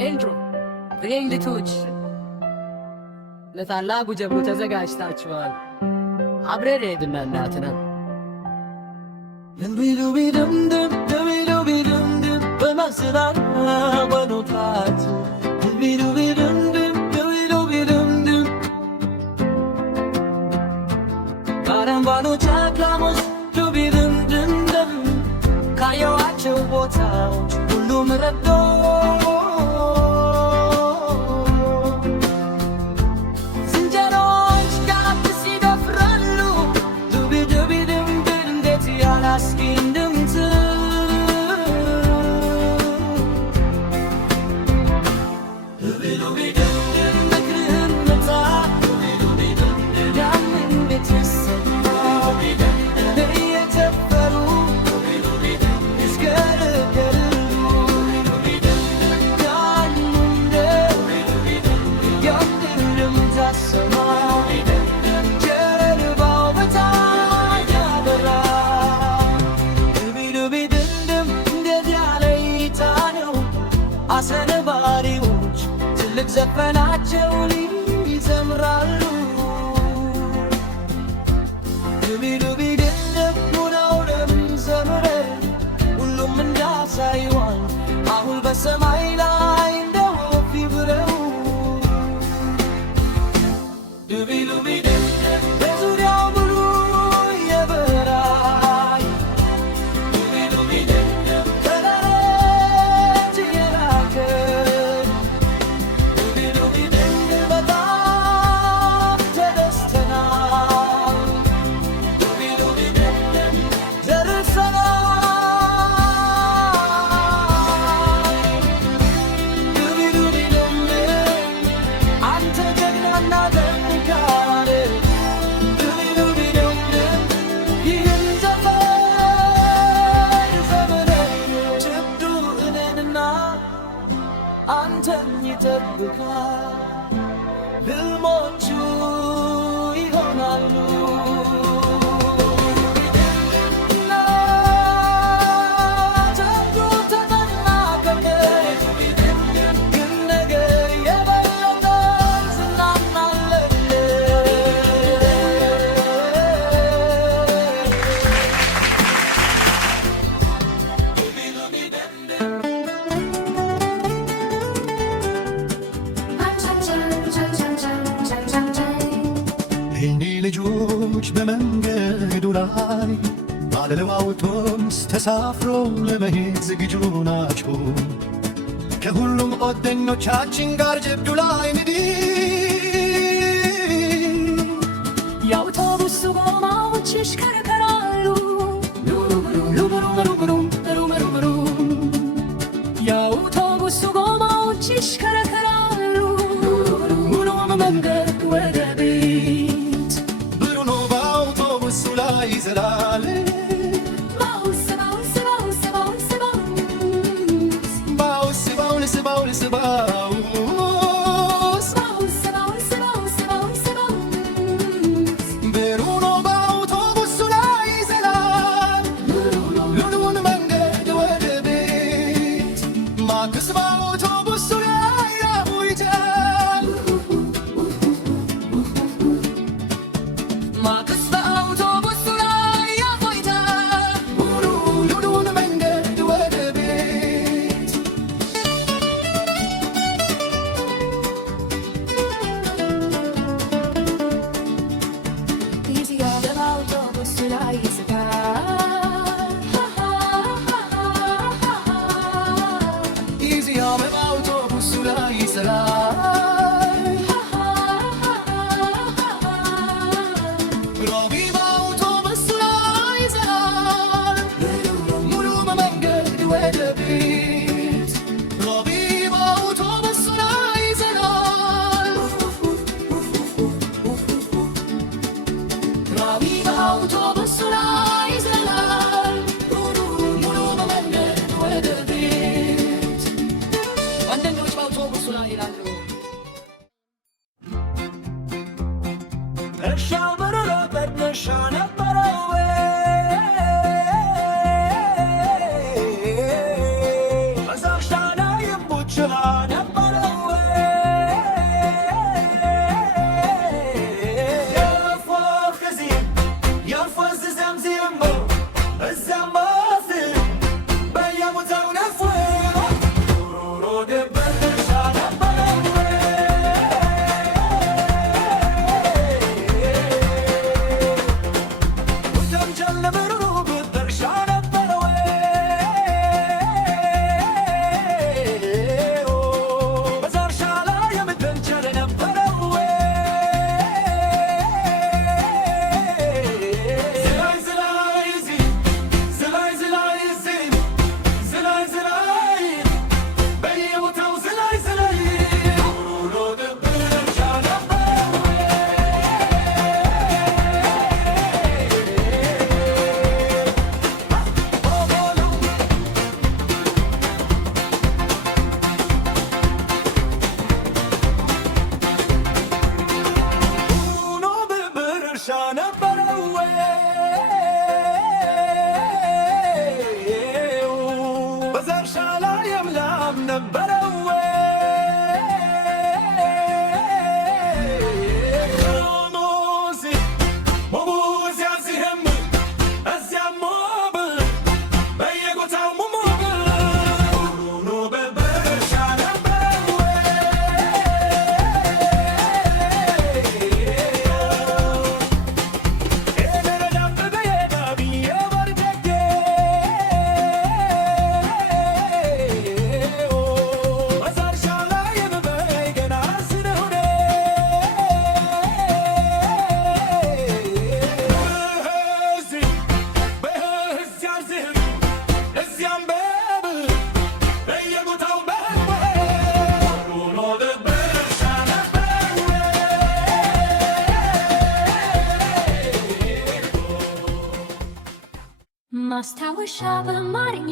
ኢንትሮ ሪንግቶች ለታላቁ ጀብሮ ተዘጋጅታችኋል። አብረን ሄድና እናትነን በመስራት በኖታት ባረንባኖች አክላሞች ዱቢድምድምድም ካየዋቸው ቦታዎች ሁሉም ረዶ ዝንጀሮዎች ጋት ሲደፍራሉ ዱቢድምድም እንዴት ያላስኪን ድምፅ አሰነባሪዎች ትልቅ ዘፈናቸውን ይዘምራሉ። ዱቢዱቢድም ሙነው ለምን ዘምረ ሁሉም እንዳሳይዋል አሁን በሰማይ ላይ እንደ ወፍ ይብረው ዱቢዱቢድም በዙሪያው ብሉ የበራይ አንተን ይጠብቃል ህልሞቹ ይሆናሉ። ልጆች በመንገዱ ላይ ባለለዋውጦች ተሳፍሮ ለመሄድ ዝግጁ ናቸው። ከሁሉም ጓደኞቻችን ጋር ጀብዱ ላይ እንዲህ የአውቶቡሱ ጎማዎች ይሽከረከራሉ። የአውቶቡሱ ጎማዎች ይሽከረከራሉ። ሙሉ መንገድ ወደ ቤት ብሩኖ በአውቶቡሱ ላይ ይዘላል። ብሩኖ በአውቶቡሱ ላይ ይዘላል። ሙሉውን መንገድ ወደ ቤት ማክስ በአውቶቡሱ ላይ ያውጃል። ማክስ በአውቶቡሱ ላይ ያውጃል። ሙሉውን መንገድ ወደ ቤት easy on ነበረው ወይ ማስታወሻ በአማርኛ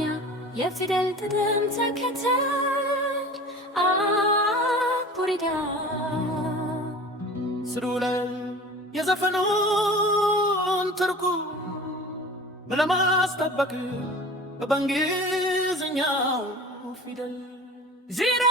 የፊደል ቅደም ተከተል አቡሪዳ ስሩ ላይ የዘፈኑን ትርጉም ለማስጠበቅ በእንግሊዝኛው ፊደል ዚራ